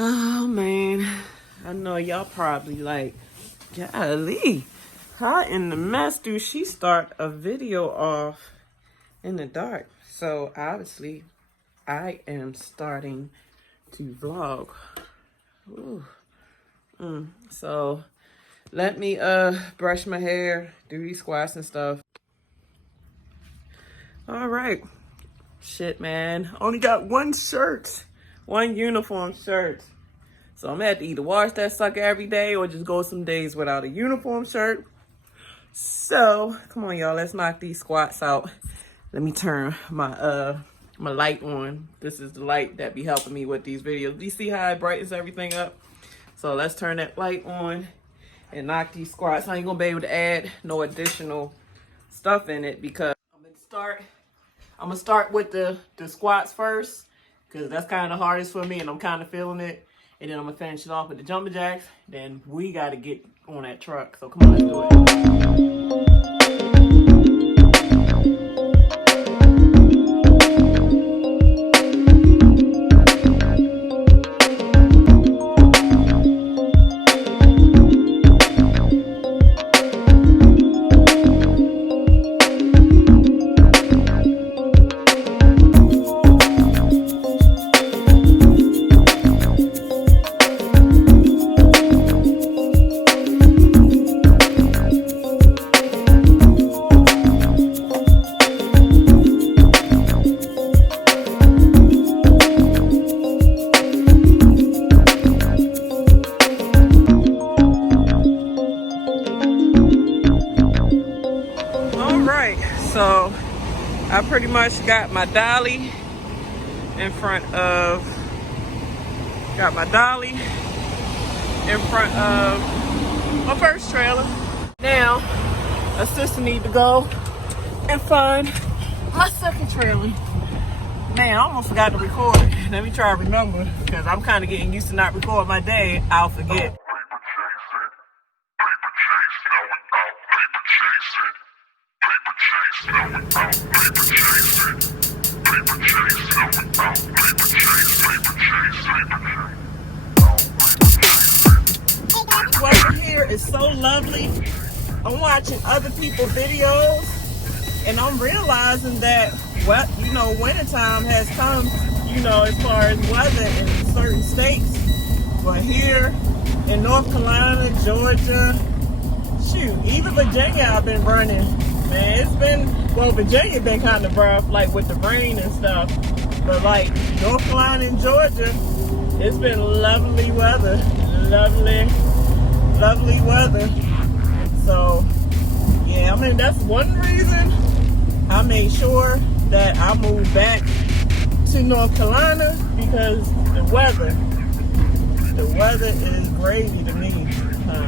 Oh man, I know y'all probably like, golly, how in the mess do she start a video off in the dark? So obviously I am starting to vlog. Ooh. So let me brush my hair, do these squats and stuff. All right, shit man, only got one shirt, one uniform shirt. So I'm gonna have to either wash that sucker every day or just go some days without a uniform shirt. So come on y'all, let's knock these squats out. Let me turn my my light on. This is the light that be helping me with these videos. Do you see how it brightens everything up? So let's turn that light on and knock these squats. I ain't gonna be able to add no additional stuff in it because I'm gonna start with the squats first, because that's kind of the hardest for me and I'm kind of feeling it. And then I'm gonna finish it off with the jumping jacks. Then we gotta get on that truck. So come on, let's do it. So I pretty much got my dolly in front of my first trailer. Now a sister need to go and find my second trailer. Man, I almost forgot to record it. Let me try to remember, because I'm kind of getting used to not recording my day. I'll forget. Weather here is so lovely. I'm watching other people's videos and I'm realizing that, well, you know, wintertime has come, you know, as far as weather in certain states. But here in North Carolina, Georgia, shoot, even Virginia I've been running. Man, it's been, well, Virginia been kind of rough, like with the rain and stuff. But like North Carolina and Georgia, it's been lovely weather. Lovely weather. So, yeah, I mean, that's one reason I made sure that I moved back to North Carolina, because the weather is gravy to me.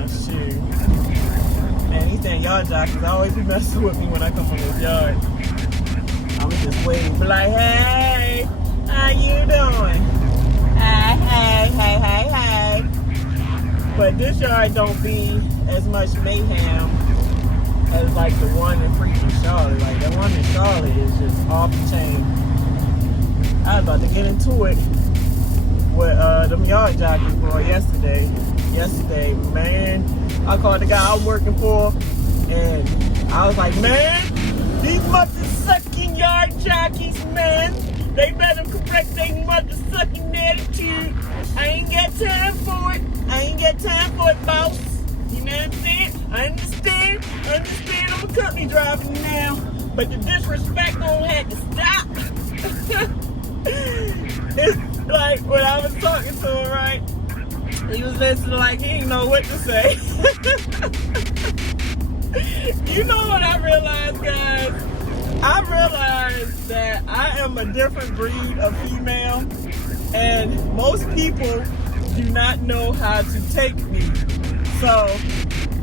Shoot. Man, these damn yard jockeys always be messing with me when I come on this yard. I'm just waiting for like, hey, how you doing? Hey. But this yard don't be as much mayhem as like the one in freaking Charlotte. Like that one in Charlotte is just off the chain. I was about to get into it with them yard jockeys boy yesterday. Man, I called the guy I'm working for and I was like, man, these mother-sucking yard jockeys, man, they better correct their mother-sucking attitude. I ain't got time for it. Boss. You know what I'm saying? I understand I'm a company driver now, but the disrespect don't have to stop. It's like when I was talking to him, right? He was listening like he didn't know what to say. You know what I realized, guys? I realized that I am a different breed of female, and most people do not know how to take me. So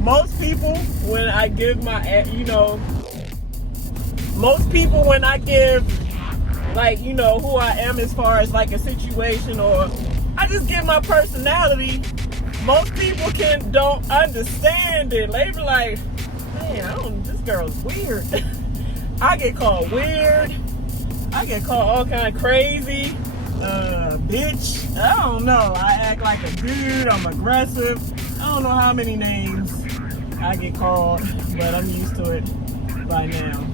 most people, when I give my, like, you know, who I am as far as like a situation, or I just give my personality, most people don't understand it. They be like, man, this girl's weird. I get called weird. I get called all kind of crazy. Bitch. I don't know. I act like a dude. I'm aggressive. I don't know how many names I get called, but I'm used to it by now.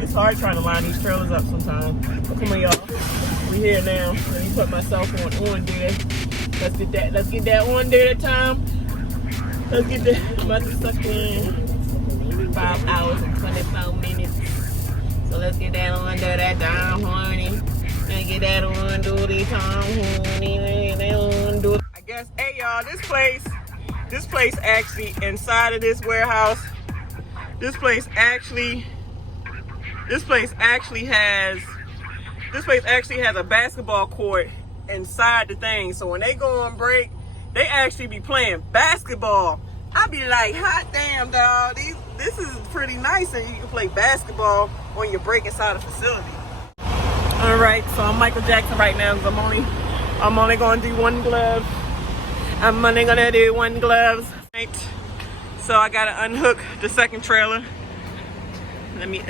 It's hard trying to line these trailers up sometimes. But come on, y'all. We here now. Let me put myself on there. Let's get that on there time. Let's get that. I'm about to suck in 5 hours and 24 minutes. So let's get that on there that time, honey. And get that on duty time, honey. I guess, hey y'all, this place actually inside of this warehouse. This place actually has a basketball court inside the thing. So when they go on break, they actually be playing basketball. I be like, hot damn, dog. This is pretty nice, and you can play basketball on your break inside a facility. All right, so I'm Michael Jackson right now. Cause I'm only gonna do one glove. I'm only gonna do one glove. Right. So I gotta unhook the second trailer. Let me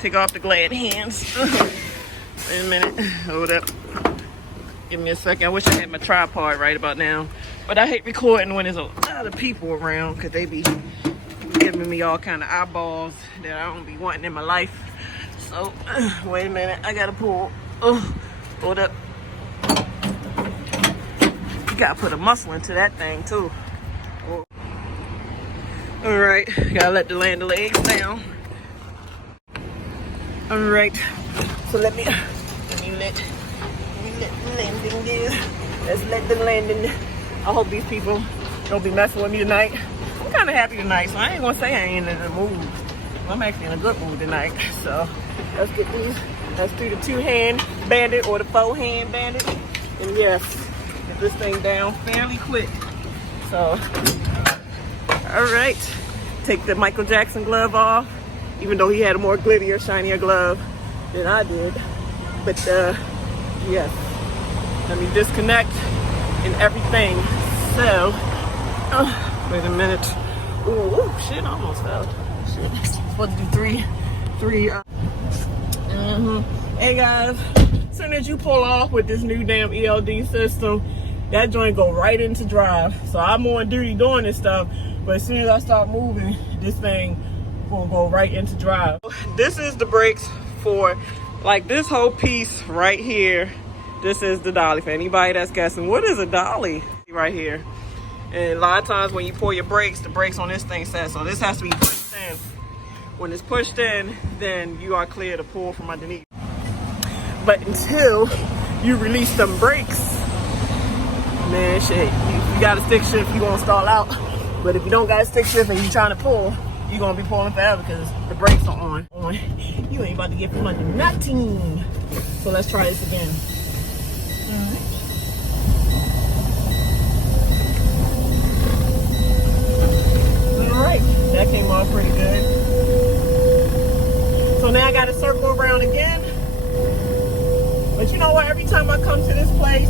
take off the glad hands. Wait a minute. Hold up. Give me a second. I wish I had my tripod right about now. But I hate recording when there's a lot of people around because they be giving me all kind of eyeballs that I don't be wanting in my life. So, wait a minute. I gotta pull. Hold up. You gotta put a muscle into that thing too. All right. Gotta let the legs down. All right. So let me let the landing do. Let's let the landing. I hope these people don't be messing with me tonight. I'm kind of happy tonight, so I ain't gonna say I ain't in the mood. I'm actually in a good mood tonight. So let's get these. Let's do the 2-hand bandit or the 4-hand bandit. And yes, get this thing down fairly quick. So, all right. Take the Michael Jackson glove off, even though he had a more glittier, shinier glove than I did. But yes, let me disconnect and everything. So, wait a minute. Ooh, shit, I almost fell. Shit, supposed to do three. Hey guys, as soon as you pull off with this new damn ELD system, that joint go right into drive. So I'm on duty doing this stuff, but as soon as I start moving, this thing will go right into drive. This is the brakes for, like, this whole piece right here. This is the dolly. For anybody that's guessing, what is a dolly? Right here. And a lot of times when you pull your brakes, the brakes on this thing says, so this has to be pushed in. When it's pushed in, then you are clear to pull from underneath. But until you release them brakes, man, shit, you gotta stick shift, you gonna stall out. But if you don't gotta stick shift and you trying to pull, you're gonna be pulling forever because the brakes are on. You ain't about to get from under nothing. So let's try this again. All right, that came off pretty good. So now I gotta circle around again. But you know what, every time I come to this place,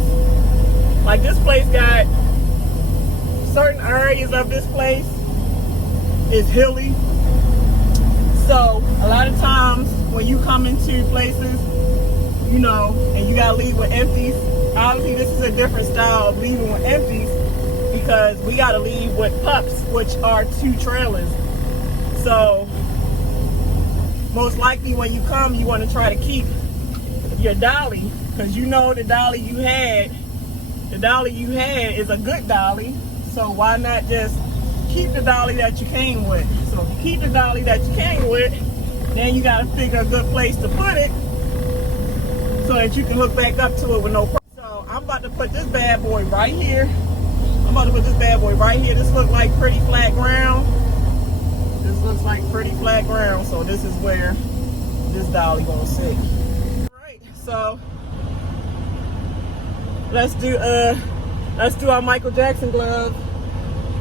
like this place got certain areas of this place is hilly. So a lot of times when you come into places, you know, and you gotta leave with empties, obviously this is a different style of leaving with empties because we gotta leave with pups, which are 2 trailers. So most likely when you come, you want to try to keep your dolly because you know the dolly you had is a good dolly. So why not just keep the dolly that you came with? So if you keep the dolly that you came with, then you got to figure a good place to put it so that you can hook back up to it with no problem. So I'm about to put this bad boy right here. This looks like pretty flat ground. So this is where this dolly gonna sit. All right, so let's do our Michael Jackson glove.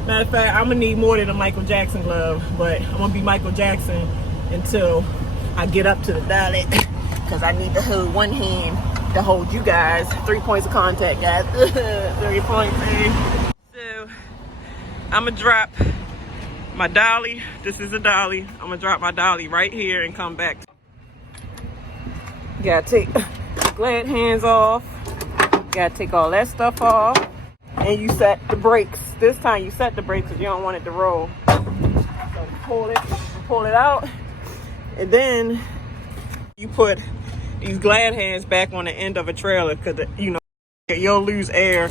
Matter of fact, I'm gonna need more than a Michael Jackson glove, but I'm gonna be Michael Jackson until I get up to the dolly because I need to hold one hand to hold you guys. 3 points of contact, guys. 3 points. So I'm gonna drop my dolly. This is a dolly. I'm gonna drop my dolly right here and come back. You gotta take the glad hands off. gotta take all that stuff off. And you set the brakes. This time you set the brakes because you don't want it to roll. So pull it out. And then you put these glad hands back on the end of a trailer because, you know, you'll lose air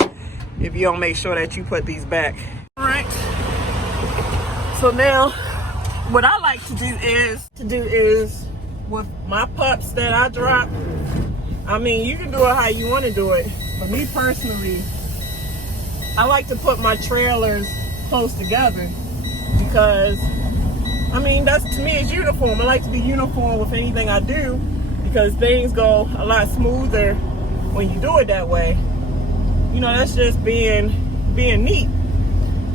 if you don't make sure that you put these back. All right. So now what I like to do is with my pups that I drop, I mean, you can do it how you want to do it. But me personally, I like to put my trailers close together because, I mean, that's, to me, it's uniform. I like to be uniform with anything I do because things go a lot smoother when you do it that way. You know, that's just being neat.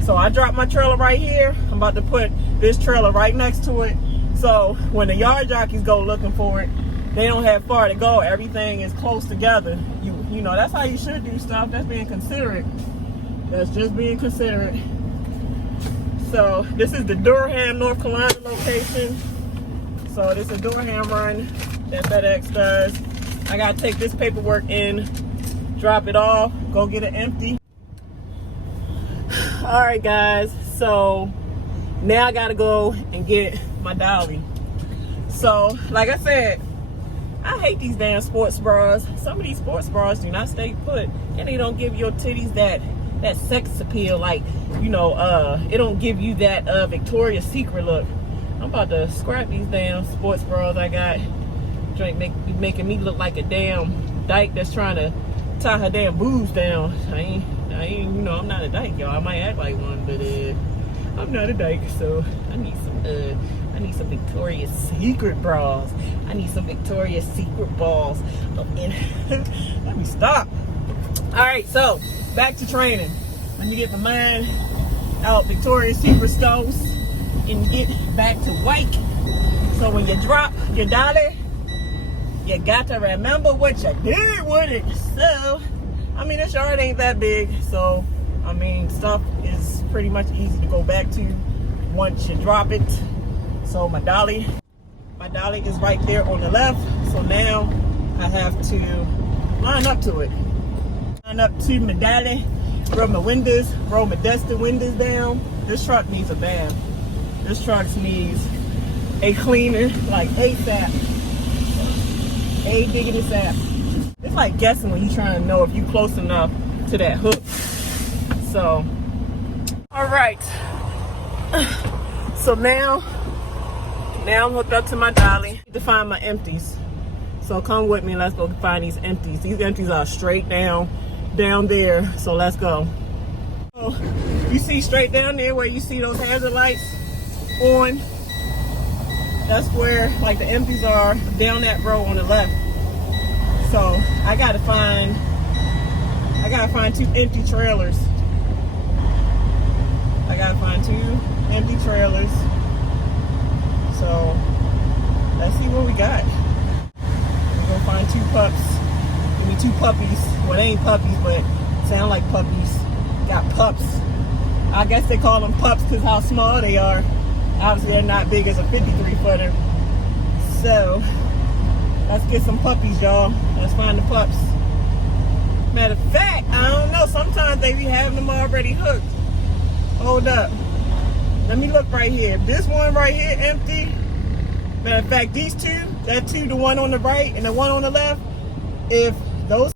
So I dropped my trailer right here. I'm about to put this trailer right next to it. So when the yard jockeys go looking for it, they don't have far to go. Everything is close together. You know, that's how you should do stuff. That's being considerate. That's just being considerate. So this is the Durham, North Carolina location. So this is a Durham run that FedEx does. I gotta take this paperwork in, drop it off, go get it empty. All right, guys. So now I gotta go and get my dolly. So like I said, I hate these damn sports bras. Some of these sports bras do not stay put, and they don't give your titties that sex appeal. Like, you know, it don't give you that Victoria's Secret look. I'm about to scrap these damn sports bras I got. Making me look like a damn dyke that's trying to tie her damn boobs down. I ain't, you know, I'm not a dyke, y'all. I might act like one, but I'm not a dyke, so I need some Victoria's Secret bras. I need some Victoria's Secret balls. And let me stop. All right, so back to training. Let me get my mind out Victoria's Secret stores and get back to white. So when you drop your dolly, you got to remember what you did with it. So, I mean, this yard ain't that big. So, I mean, stuff is pretty much easy to go back to once you drop it. So my dolly is right there on the left. So now I have to line up to it. Line up to my dolly, roll my windows, roll my dusty windows down. This truck needs a bath. This truck needs a cleaner, like ASAP. A diggity sap. It's like guessing when you're trying to know if you're close enough to that hook. So, all right. So now I'm hooked up to my dolly. I need to find my empties. So come with me, let's go find these empties. These empties are straight down there. So let's go. So you see straight down there where you see those hazard lights on? That's where like the empties are, down that row on the left. So I gotta find 2 empty trailers. I gotta find 2 empty trailers. So let's see what we got. We're gonna find 2 pups. Give me 2 puppies. Well, they ain't puppies, but sound like puppies. Got pups. I guess they call them pups because how small they are. Obviously, they're not big as a 53-footer. So let's get some puppies, y'all. Let's find the pups. Matter of fact, I don't know. Sometimes they be having them already hooked. Hold up. Let me look right here. This one right here empty. Matter of fact, these 2, that 2, the one on the right and the one on the left, if those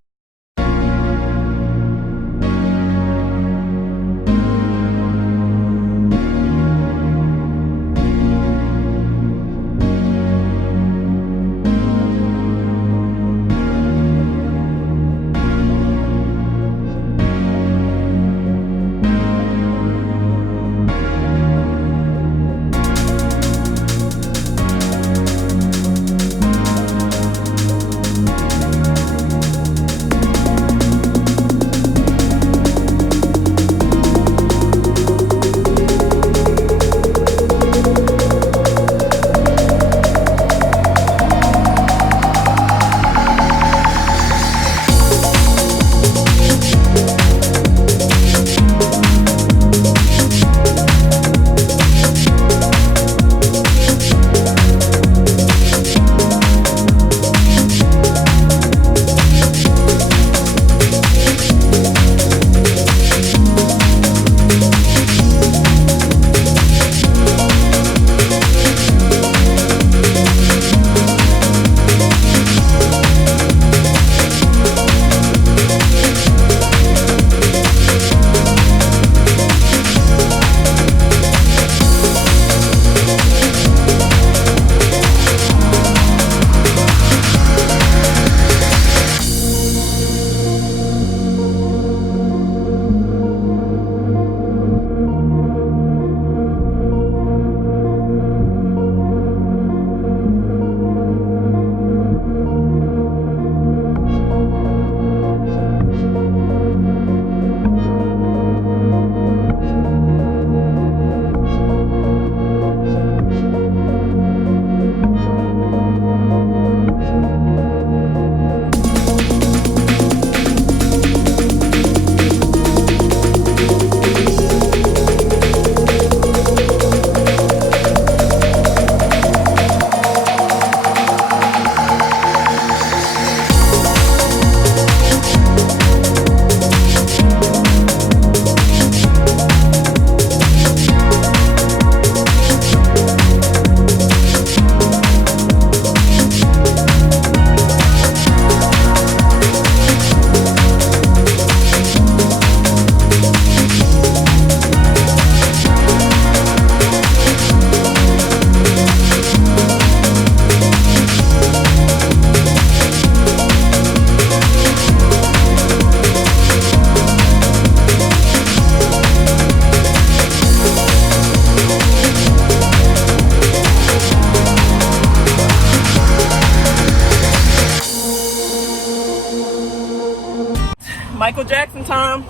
Michael Jackson time.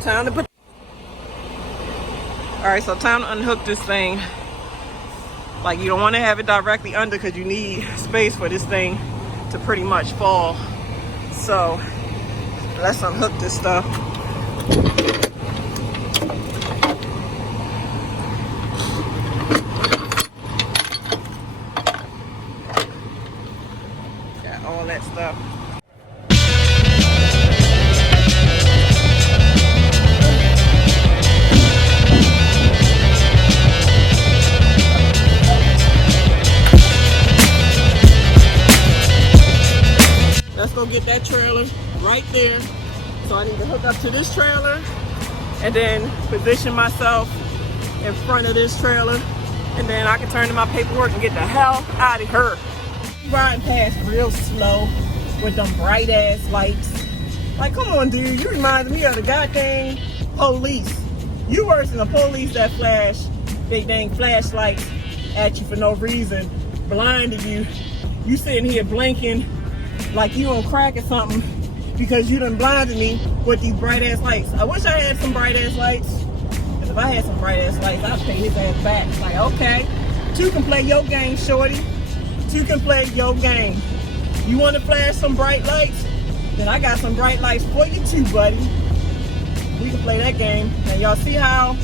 Time to put. All right, so time to unhook this thing. Like, you don't want to have it directly under because you need space for this thing to pretty much fall. So let's unhook this stuff. Got all that stuff. Let's go get that trailer right there. So I need to hook up to this trailer and then position myself in front of this trailer, and then I can turn to my paperwork and get the hell out of here. Riding past real slow with them bright ass lights. Like, come on, dude, you remind me of the goddamn police. You worse than the police that flash they dang flashlights at you for no reason, blinding you. You sitting here blinking like you on crack or something because you done blinded me with these bright ass lights. I wish I had some bright ass lights. Because if I had some bright ass lights, I'd pay his ass back. Like, okay, two can play your game, shorty. Two can play your game. You want to flash some bright lights? Then I got some bright lights for you too, buddy. We can play that game. And y'all see how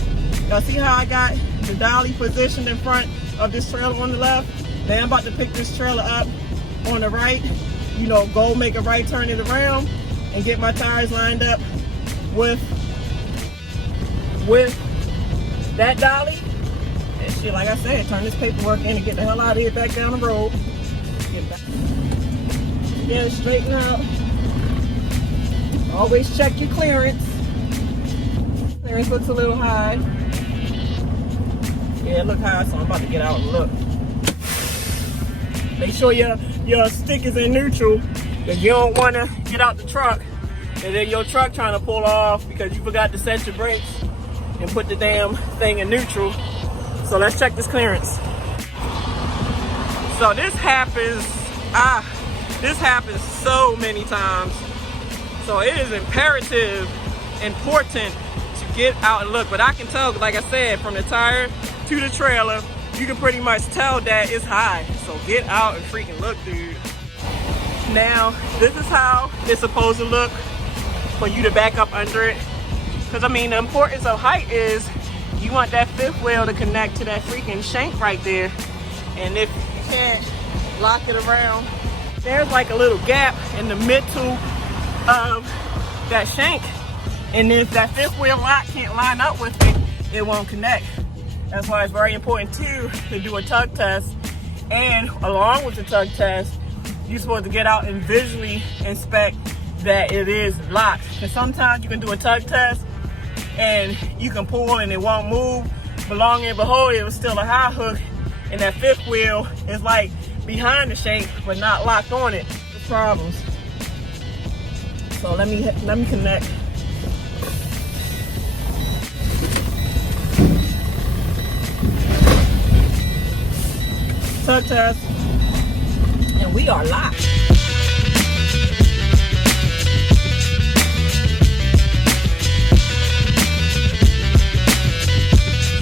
I got the dolly positioned in front of this trailer on the left? Now I'm about to pick this trailer up on the right. You know, go make a right turn it around and get my tires lined up with that dolly. And shit, like I said, turn this paperwork in and get the hell out of here, back down the road. Get back. Get it straightened out. Always check your clearance. Clearance looks a little high. Yeah, it look high, so I'm about to get out and look. Make sure your stick is in neutral, because you don't want to get out the truck and then your truck trying to pull off because you forgot to set your brakes and put the damn thing in neutral. So let's check this clearance. So this happens so many times. So it is important to get out and look. But I can tell, like I said, from the tire to the trailer, you can pretty much tell that it's high. So get out and freaking look, dude. Now, this is how it's supposed to look for you to back up under it. Because, I mean, the importance of height is you want that fifth wheel to connect to that freaking shank right there. And if you can't lock it around, there's like a little gap in the middle of that shank. And if that fifth wheel lock can't line up with it, it won't connect. That's why it's very important too to do a tug test. And along with the tug test, you're supposed to get out and visually inspect that it is locked. Because sometimes you can do a tug test and you can pull and it won't move. But long and behold, it was still a high hook, and that fifth wheel is like behind the shank but not locked on it. There's problems. So let me connect. Tug test, and we are locked.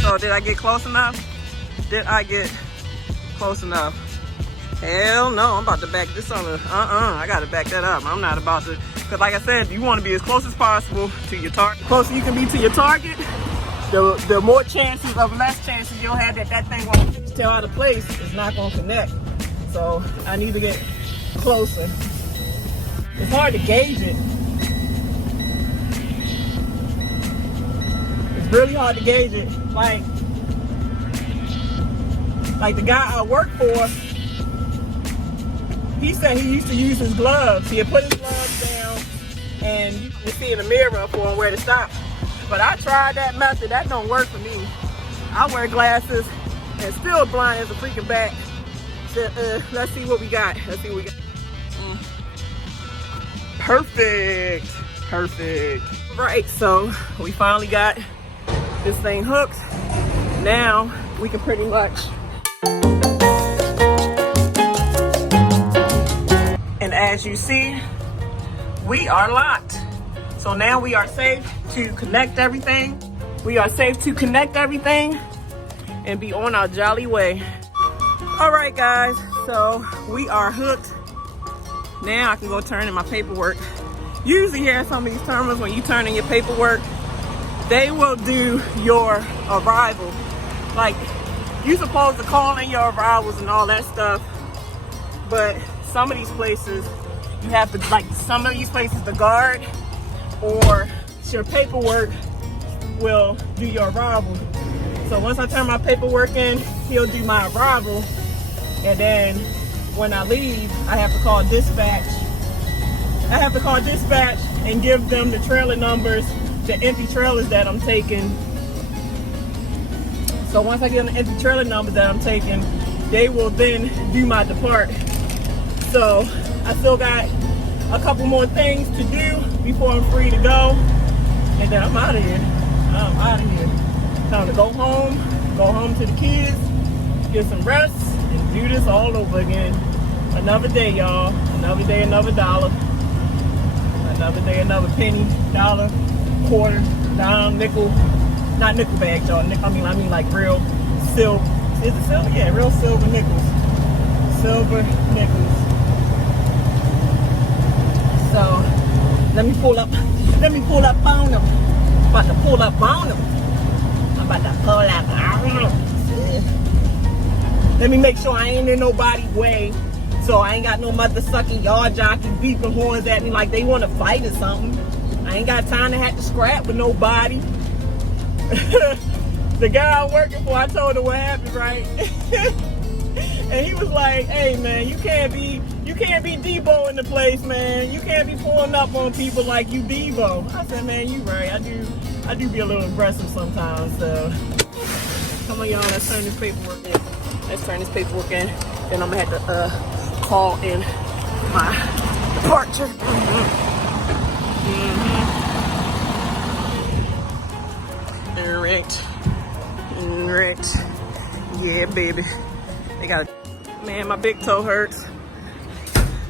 So did I get close enough? Did I get close enough? Hell no, I'm about to back this on the, I gotta back that up. I'm not about to, because like I said, you want to be as close as possible to your target. The closer you can be to your target, the more chances of less chances you'll have that thing won't stay out of place. It's not gonna connect. So I need to get closer. It's hard to gauge it. It's really hard to gauge it. Like the guy I work for, he said he used to use his gloves. He'd put his gloves down and you can see in the mirror for him where to stop. But I tried that method. That don't work for me. I wear glasses and still blind as a freaking bat. So, let's see what we got. Let's see what we got. Perfect. Perfect. Right, so we finally got this thing hooked. Now we can pretty much. And as you see, we are locked. So now we are safe to connect everything. We are safe to connect everything and be on our jolly way. All right, guys, so we are hooked. Now I can go turn in my paperwork. Usually here at some of these terminals, when you turn in your paperwork, they will do your arrival. Like, you're supposed to call in your arrivals and all that stuff, but some of these places, you have to, like some of these places, the guard or your paperwork will do your arrival. So once I turn my paperwork in, he'll do my arrival. And then when I leave, I have to call dispatch. I have to call dispatch and give them the trailer numbers, the empty trailers that I'm taking. So once I give them the empty trailer numbers that I'm taking, they will then do my depart. So I still got a couple more things to do before I'm free to go. And then I'm out of here. I'm out of here. Time to go home to the kids, get some rest, and do this all over again. Another day, y'all. Another day, another dollar. Another day, another penny, dollar, quarter, dime, nickel. Not nickel bags, y'all. I mean like real silver. Is it silver? Yeah, real silver nickels. Silver nickels. So let me pull up on them. I'm about to pull up on them. Let me make sure I ain't in nobody's way. So I ain't got no mother sucking yard jockey beeping horns at me like they want to fight or something. I ain't got time to have to scrap with nobody. The guy I'm working for, I told him what happened, right? And he was like, "Hey man, you can't be Debo in the place, man. You can't be pulling up on people like you Debo." I said, "Man, you right. I do be a little aggressive sometimes." So come on, y'all. Let's turn this paperwork in. Then I'm gonna have to call in my departure. Right. Yeah, baby. They got it. Man, my big toe hurts.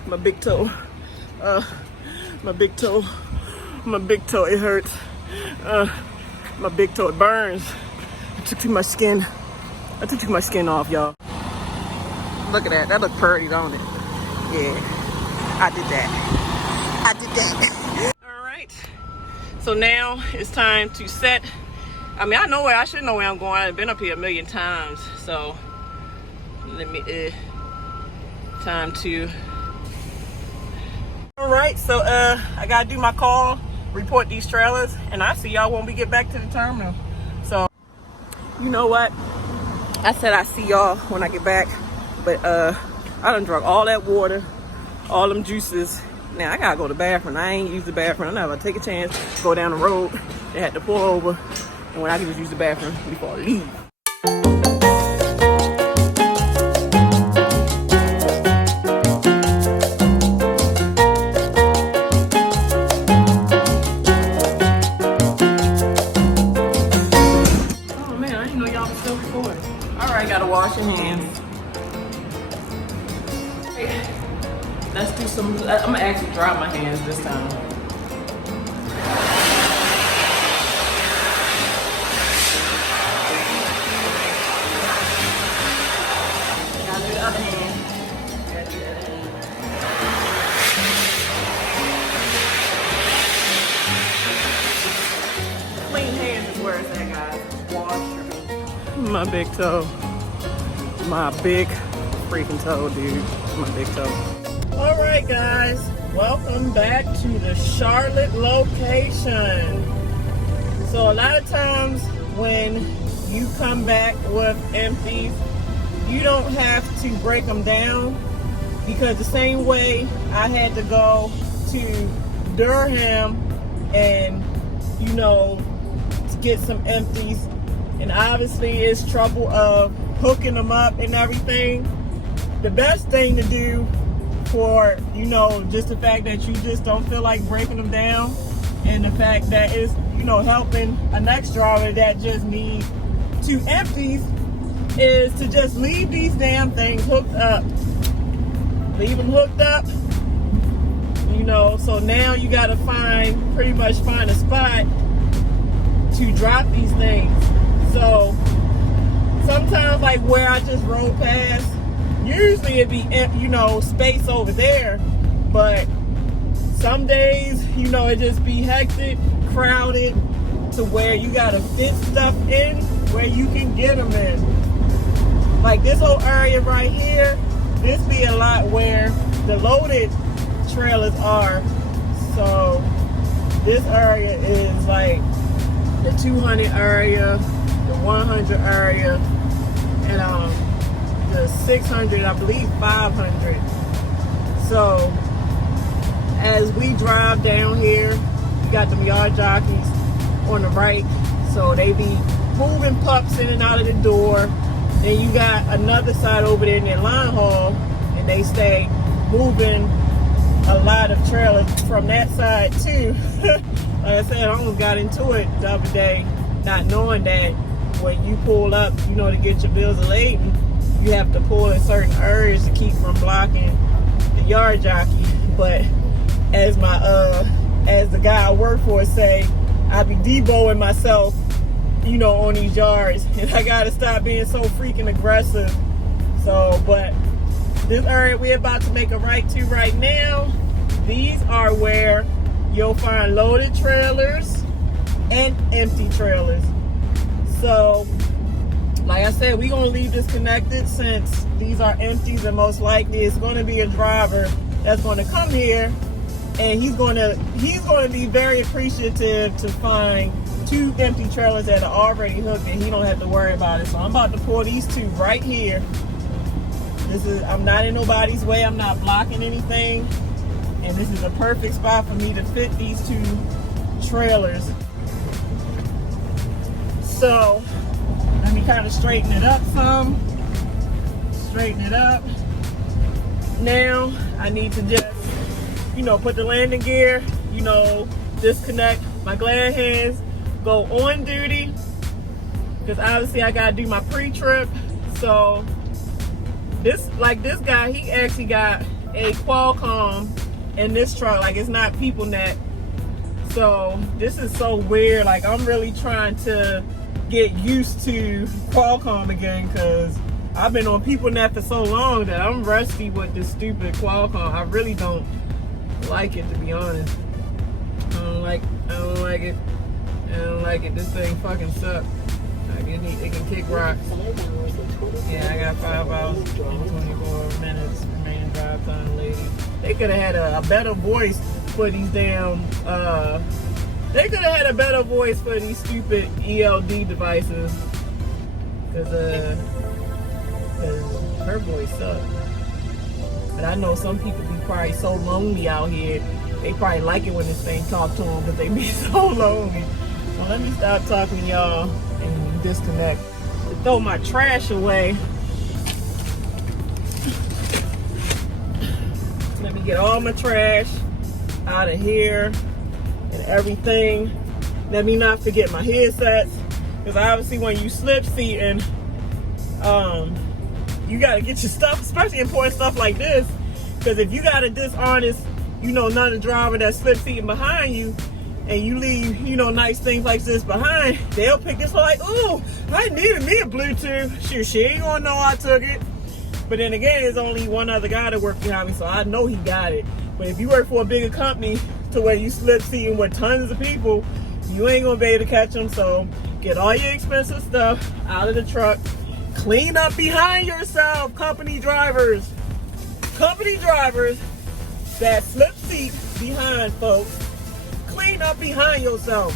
My big toe, it hurts. My big toe, it burns. I took too much skin off, y'all. Look at that. That look pretty, don't it? Yeah, I did that. All right. So now it's time to set. I mean, I should know where I'm going. I've been up here a million times. So let me, time to. All right, so I gotta do my call, report these trailers, and I see y'all when we get back to the terminal. So, you know what? I said I see y'all when I get back, but I done drunk all that water, all them juices. Now I gotta go to the bathroom. I ain't use the bathroom. I'm not gonna take a chance, go down the road. They had to pull over, and when I can just use the bathroom before I leave. Gotta wash your hands. Hey, let's do some. I'm gonna actually dry my hands this time. Gotta do the other hand. Clean hands is where it's at, guys. Wash your hands. My big toe. My big freaking toe, dude. My big toe. All right, guys. Welcome back to the Charlotte location. So a lot of times when you come back with empties, you don't have to break them down, because the same way I had to go to Durham and, you know, to get some empties, and obviously it's trouble of hooking them up and everything. The best thing to do for, you know, just the fact that you just don't feel like breaking them down, and the fact that it's, you know, helping a next driver that just needs 2 empties, is to just leave these damn things hooked up. Leave them hooked up. You know, so now you gotta pretty much find a spot to drop these things. So sometimes, like where I just rode past, usually it'd be, you know, space over there, but some days, you know, it just be hectic, crowded, to where you gotta fit stuff in where you can get them in. Like this whole area right here, this be a lot where the loaded trailers are. So this area is like the 200 area, the 100 area, and the 600, I believe 500. So as we drive down here, you got them yard jockeys on the right, so they be moving pups in and out of the door. Then you got another side over there in their line haul, and they stay moving a lot of trailers from that side too. Like I said, I almost got into it the other day, not knowing that when you pull up, you know, to get your bills of lading, you have to pull in certain areas to keep from blocking the yard jockey. But as the guy I work for say, I be deboing myself, you know, on these yards, and I gotta stop being so freaking aggressive. So, but this area we're about to make a right to right now, these are where you'll find loaded trailers and empty trailers. So, like I said, we're gonna leave this connected since these are empties, and most likely it's gonna be a driver that's gonna come here, and he's gonna be very appreciative to find 2 empty trailers that are already hooked, and he don't have to worry about it. So I'm about to pull these 2 right here. I'm not in nobody's way, I'm not blocking anything, and this is a perfect spot for me to fit these 2 trailers. So let me kind of straighten it up some. Straighten it up. Now I need to just, you know, put the landing gear, you know, disconnect my glad hands, go on duty, because obviously I gotta do my pre-trip. So this guy, he actually got a Qualcomm in this truck, like it's not PeopleNet. So this is so weird. Like I'm really trying to get used to Qualcomm again, because I've been on PeopleNet for so long that I'm rusty with this stupid Qualcomm. I really don't like it, to be honest. I don't like it. This thing fucking sucks. Like it can kick rocks. Yeah, I got 5 hours and 24 minutes remaining drive time, lady. They could have had a better voice for these damn, they could have had a better voice for these stupid ELD devices. Cause her voice sucks. But I know some people be probably so lonely out here. They probably like it when this thing talk to them, because they be so lonely. So let me stop talking to y'all and disconnect. To throw my trash away, let me get all my trash out of here and everything. Let me not forget my headsets, because obviously when you slip seating, you gotta get your stuff, especially important stuff like this, because if you got a dishonest, you know, another driver that's slip seating behind you, and you leave, you know, nice things like this behind, they'll pick this one like, oh, I needed me a Bluetooth. Shoot, she ain't gonna know I took it. But then again, there's only one other guy that works behind me, so I know he got it. But if you work for a bigger company to where you slip seating with tons of people, you ain't gonna be able to catch them. So get all your expensive stuff out of the truck. Clean up behind yourself, company drivers. Company drivers that slip seat behind folks. Clean up behind yourself.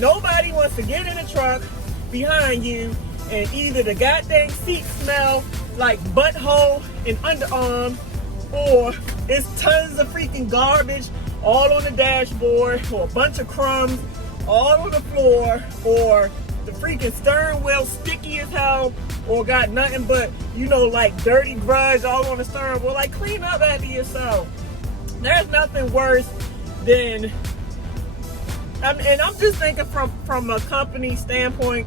Nobody wants to get in a truck behind you and either the goddamn seat smell like butthole and underarm, or it's tons of freaking garbage all on the dashboard, or a bunch of crumbs all on the floor, or the freaking steering wheel sticky as hell, or got nothing but, you know, like dirty grudge all on the steering wheel. Like, clean up after yourself. There's nothing worse than, and I'm just thinking from a company standpoint,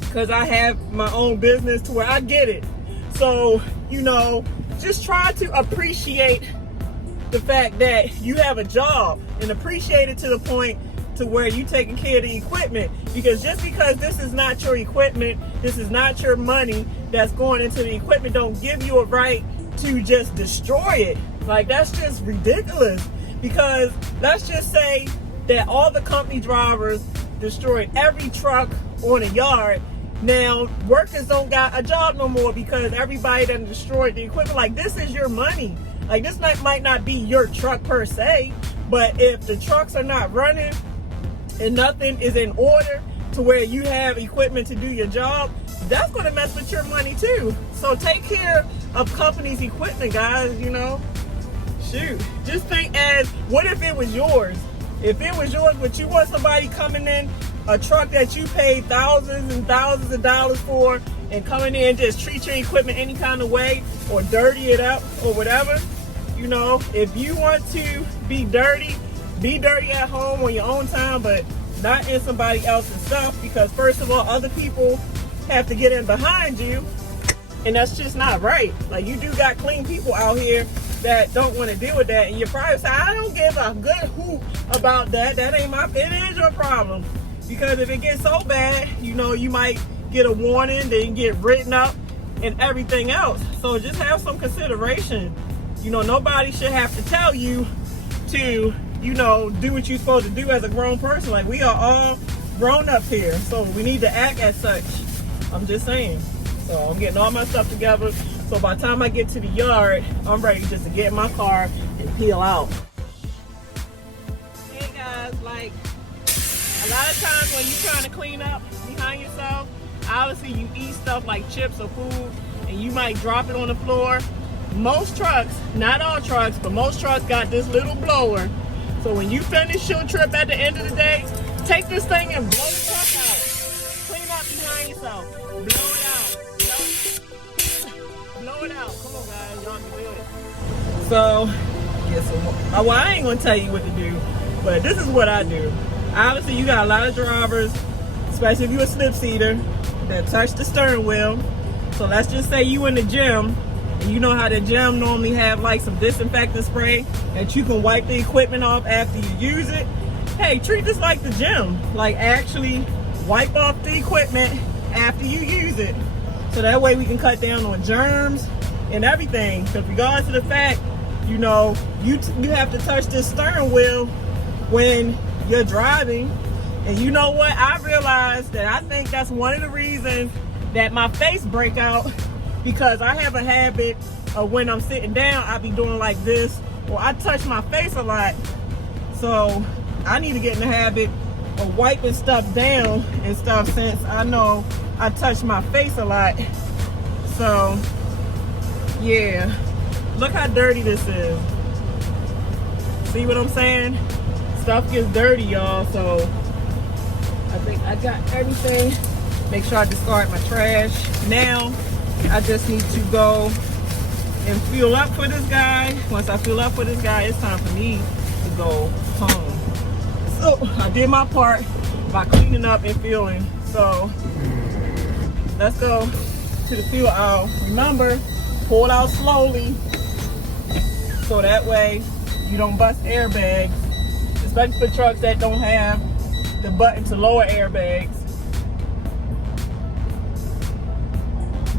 because I have my own business to where I get it. So, you know, just try to appreciate the fact that you have a job, and appreciate it to the point to where you taking care of the equipment. Because just because this is not your equipment, this is not your money that's going into the equipment, don't give you a right to just destroy it. Like, that's just ridiculous. Because let's just say that all the company drivers destroyed every truck on a yard. Now workers don't got a job no more because everybody done destroyed the equipment. Like, this is your money. Like, this might not be your truck per se, but if the trucks are not running and nothing is in order to where you have equipment to do your job, that's going to mess with your money too. So take care of companies' equipment, guys. You know, shoot, just think as, what if it was yours? If it was yours, would you want somebody coming in, a truck that you paid thousands and thousands of dollars for, and coming in and just treat your equipment any kind of way or dirty it up or whatever? You know, if you want to be dirty at home on your own time, but not in somebody else's stuff, because first of all, other people have to get in behind you, and that's just not right. Like, you do got clean people out here that don't want to deal with that, and you probably say, I don't give a good hoot about that. That ain't it is your problem. Because if it gets so bad, you know, you might get a warning, then get written up and everything else. So just have some consideration. You know, nobody should have to tell you to, you know, do what you're supposed to do as a grown person. Like, we are all grown up here, so we need to act as such. I'm just saying. So I'm getting all my stuff together, so by the time I get to the yard, I'm ready just to get in my car and peel out. Hey guys, like, a lot of times when you're trying to clean up behind yourself, obviously you eat stuff like chips or food, and you might drop it on the floor. Most trucks, not all trucks, but most trucks got this little blower. So when you finish your trip at the end of the day, take this thing and blow the truck out. Clean up behind yourself. Blow it out. Blow it out. Come on, guys. Y'all can do it. So, yeah, well, I ain't going to tell you what to do, but this is what I do. Obviously, you got a lot of drivers, especially if you're a slip-seater, that touch the steering wheel. So let's just say you in the gym, and you know how the gym normally have like some disinfectant spray that you can wipe the equipment off after you use it. Hey, treat this like the gym. Like, actually wipe off the equipment after you use it. So that way we can cut down on germs and everything. Because regardless of the fact, you know, you have to touch this steering wheel when you're driving. And you know what? I realized that I think that's one of the reasons that my face break out, because I have a habit of when I'm sitting down, I be doing like this, or I touch my face a lot. So I need to get in the habit of wiping stuff down and stuff, since I know I touch my face a lot. So yeah, look how dirty this is. See what I'm saying? Stuff gets dirty, y'all. So I think I got everything. Make sure I discard my trash. Now I just need to go and fuel up for this guy. Once I fuel up for this guy, it's time for me to go home. So I did my part by cleaning up and fueling. So let's go to the fuel aisle. Remember, pull out slowly, so that way you don't bust airbags, especially for trucks that don't have the button to lower airbags.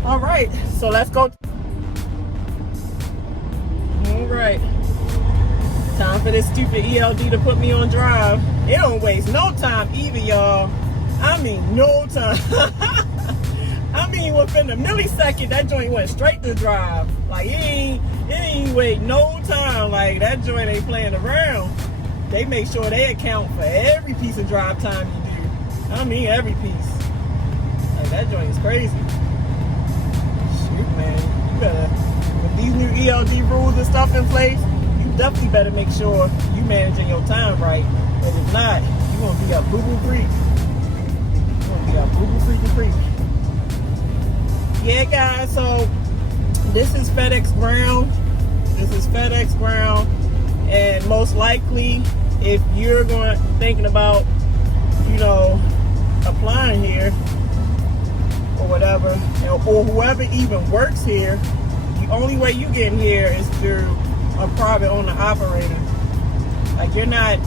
All right, so let's go. All right, time for this stupid ELD to put me on drive. It don't waste no time either, y'all. I mean, no time. I mean, within a millisecond, that joint went straight to drive. Like, it ain't wait no time. Like, that joint ain't playing around. They make sure they account for every piece of drive time you do. I mean, every piece. Like, that joint is crazy. Shoot, man. You better, with these new ELD rules and stuff in place, you definitely better make sure you managing your time right. But if not, you're going to be a boo-boo freak. You're going to be a boo-boo freak. Yeah, guys, so this is FedEx Ground. This is FedEx Ground. And most likely, if you're thinking about, you know, applying here or whatever, or whoever even works here, the only way you get in here is through a private owner operator. Like you're not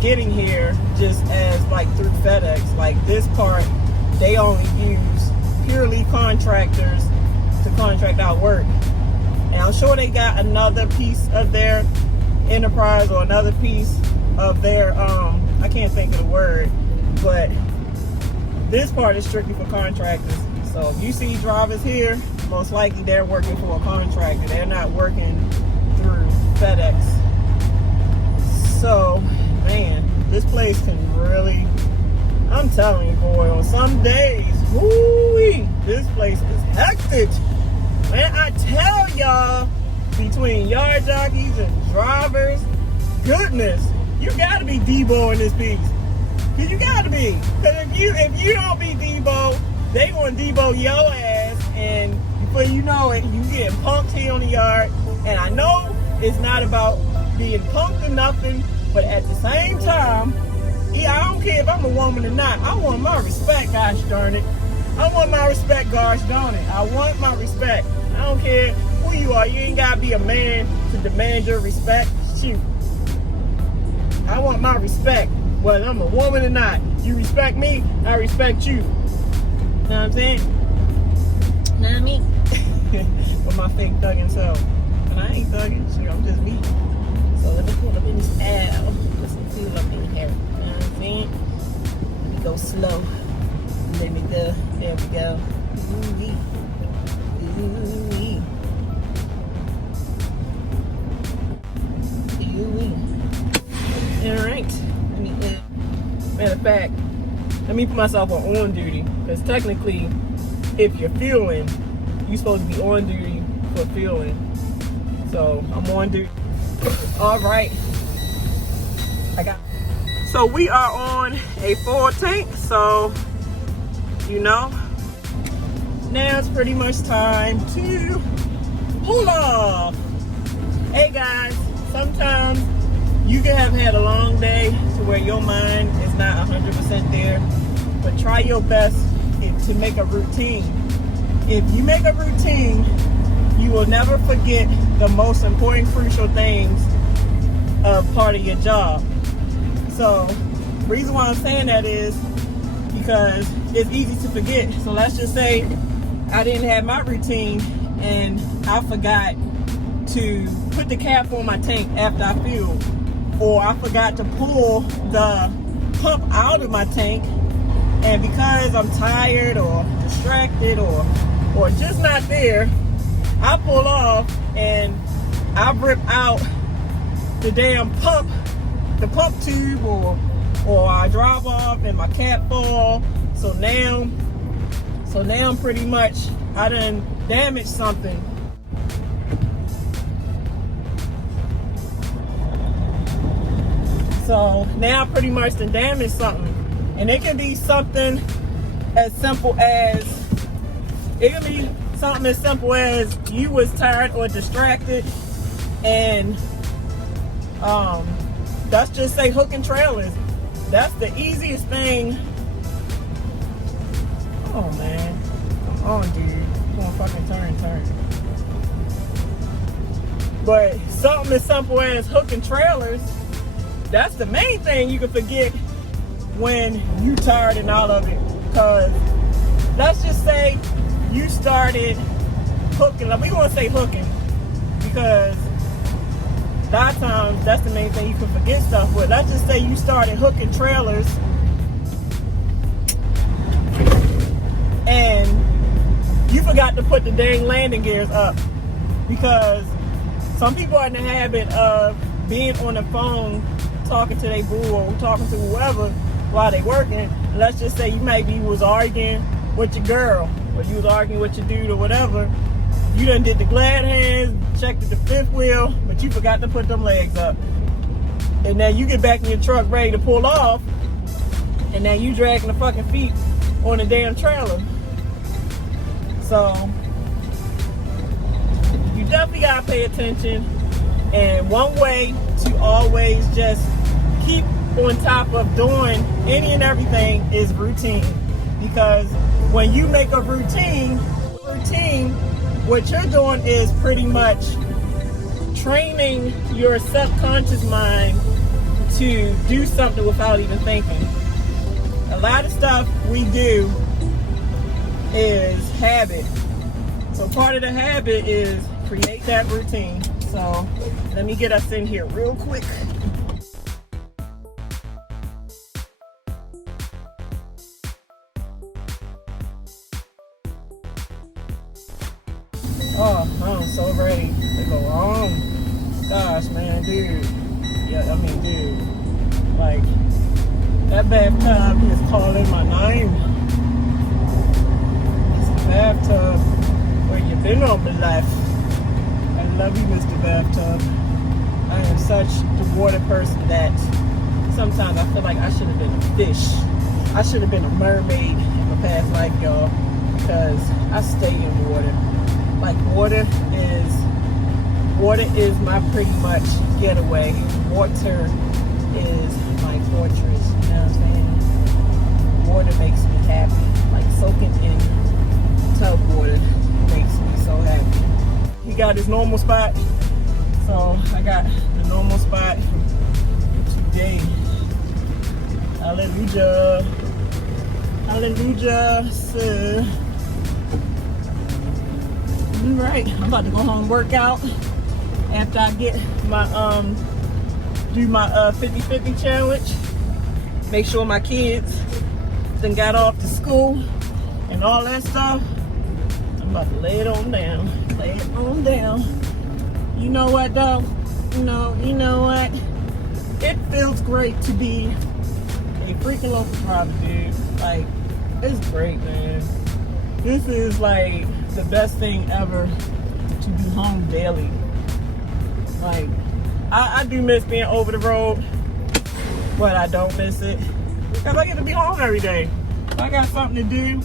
getting here just as like through FedEx. Like this part, they only use purely contractors to contract out work. And I'm sure they got another piece of their enterprise or another piece of their I can't think of the word, but this part is strictly for contractors. So if you see drivers here, most likely they're working for a contractor. They're not working through FedEx. So, man, this place can really, I'm telling you, boy, on some days, woo-wee, this place is hectic. Man, I tell y'all, between yard jockeys and drivers, goodness, you gotta be Debo in this piece. Cause you gotta be. Cause if you don't be Debo, they gonna Debo your ass, and before you know it, you getting punked here on the yard. And I know it's not about being punked or nothing, but at the same time, yeah, I don't care if I'm a woman or not. I want my respect, gosh darn it. I want my respect, gosh darn it. I want my respect. I don't care who you are. You ain't gotta be a man to demand your respect. Shoot. I want my respect, whether I'm a woman or not. You respect me, I respect you. Know what I'm saying? Know what I mean? With my fake thugging self. But I ain't thugging, shit, I'm just me. So let me pull up in this L. Put some fuel up in here. You know what I'm saying? Let me go slow. Let me go. There we go. Ooh-wee. Ooh-wee. Ooh-wee. Alright. Matter of fact, let me put myself on duty. Because technically, if you're fueling, you're supposed to be on duty for fueling. So I'm on duty. Alright. So we are on a full tank, so you know. Now it's pretty much time to pull off. Hey guys, sometimes you can have had a long day to where your mind is not 100% there, but try your best to make a routine. If you make a routine, you will never forget the most important, crucial things of part of your job. So, the reason why I'm saying that is because it's easy to forget. So let's just say I didn't have my routine and I forgot to put the cap on my tank after I fueled, or I forgot to pull the pump out of my tank, and because I'm tired or distracted or just not there, I pull off and I rip out the damn pump, the pump tube, or I drive off and my cap fall. So now pretty much I done damaged something. So now I pretty much done damaged something. And it can be something as simple as, you was tired or distracted, and let's just say hooking trailers. That's the easiest thing. Oh man, come on dude, come on, fucking turn. But something as simple as hooking trailers, that's the main thing you can forget when you tired and all of it. Because let's just say you started hooking, like we want to say hooking, because a lot of times that's the main thing you can forget stuff with. Let's just say you started hooking trailers and you forgot to put the dang landing gears up, because some people are in the habit of being on the phone talking to their boo or talking to whoever while they working. Let's just say you was arguing with your girl, or you was arguing with your dude or whatever. You done did the glad hands, checked the fifth wheel, but you forgot to put them legs up. And now you get back in your truck ready to pull off, and now you dragging the fucking feet on the damn trailer. So you definitely gotta pay attention. And one way to always just keep on top of doing any and everything is routine. Because when you make a routine, what you're doing is pretty much training your subconscious mind to do something without even thinking. A lot of stuff we do is habit. So part of the habit is create that routine. So let me get us in here real quick. Oh, I'm so ready to go home. Gosh, man, dude. Yeah, I mean, dude. Like, that bathtub is calling my name. It's the bathtub where you've been all my life. I love you, Mr. Bathtub. I am such the water person that sometimes I feel like I should have been a fish. I should have been a mermaid in my past life, y'all, because I stay in water. Like, water is my pretty much getaway. Water is my fortress, you know what I'm saying? Water makes me happy. Like, soaking in tub water makes me so happy. He got his normal spot, so I got the normal spot today. Hallelujah. Hallelujah, sir. All right, I'm about to go home and work out after I get my do my 50-50 challenge. Make sure my kids then got off to school and all that stuff. I'm about to lay it on down. Lay it on down. You know what though? You know what? It feels great to be a freaking local driver, dude. Like, it's great, man. This is like the best thing ever to be home daily. Like, I do miss being over the road, but I don't miss it because I get to be home every day. If I got something to do,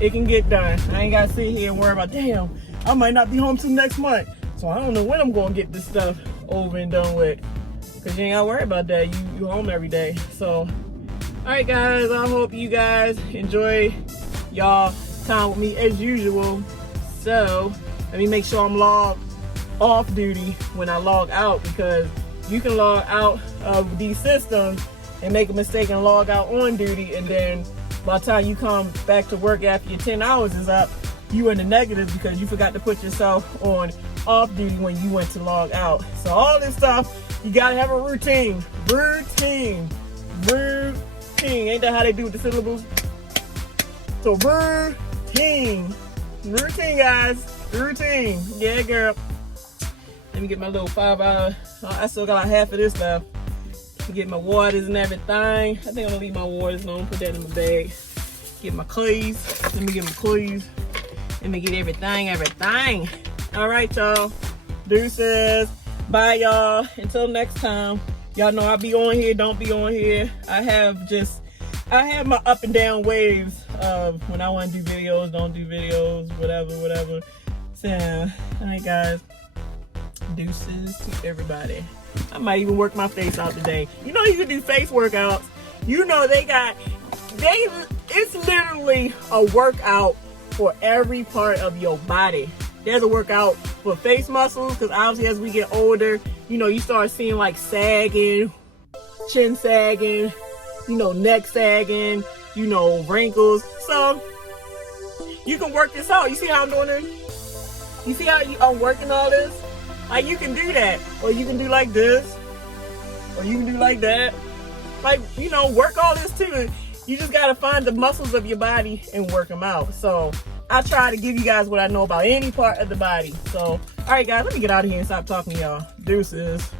it can get done. I ain't got to sit here and worry about, damn, I might not be home till next month, so I don't know when I'm going to get this stuff over and done with, because you ain't got to worry about that. You home every day. So, all right, guys, I hope you guys enjoy y'all time with me as usual. So let me make sure I'm logged off duty when I log out, because you can log out of these systems and make a mistake and log out on duty, and then by the time you come back to work after your 10 hours is up, you in the negatives because you forgot to put yourself on off duty when you went to log out. So all this stuff, you gotta have a routine. Routine. Ain't that how they do with the syllables? So routine, guys, routine. Yeah, girl. Let me get my little 5 hour. I still got like half of this left. Get my waters and everything. I think I'm gonna leave my waters alone. Put that in my bag. Get my keys. Let me get my keys. Let me get everything. All right, y'all. Deuces. Bye, y'all. Until next time. Y'all know I be on here. Don't be on here. I have my up and down waves of when I want to do videos, don't do videos, whatever. So, all right, guys. Deuces to everybody. I might even work my face out today. You know you can do face workouts. You know it's literally a workout for every part of your body. There's a workout for face muscles, because obviously as we get older, you know, you start seeing like sagging, chin sagging, you know, neck sagging, you know, wrinkles. So you can work this out. You see how I'm doing it? You see how I'm working all this? Like, you can do that, or you can do like this, or you can do like that. Like, you know, work all this too. You just gotta find the muscles of your body and work them out. So I try to give you guys what I know about any part of the body. So, all right, guys, let me get out of here and stop talking to y'all. Deuces.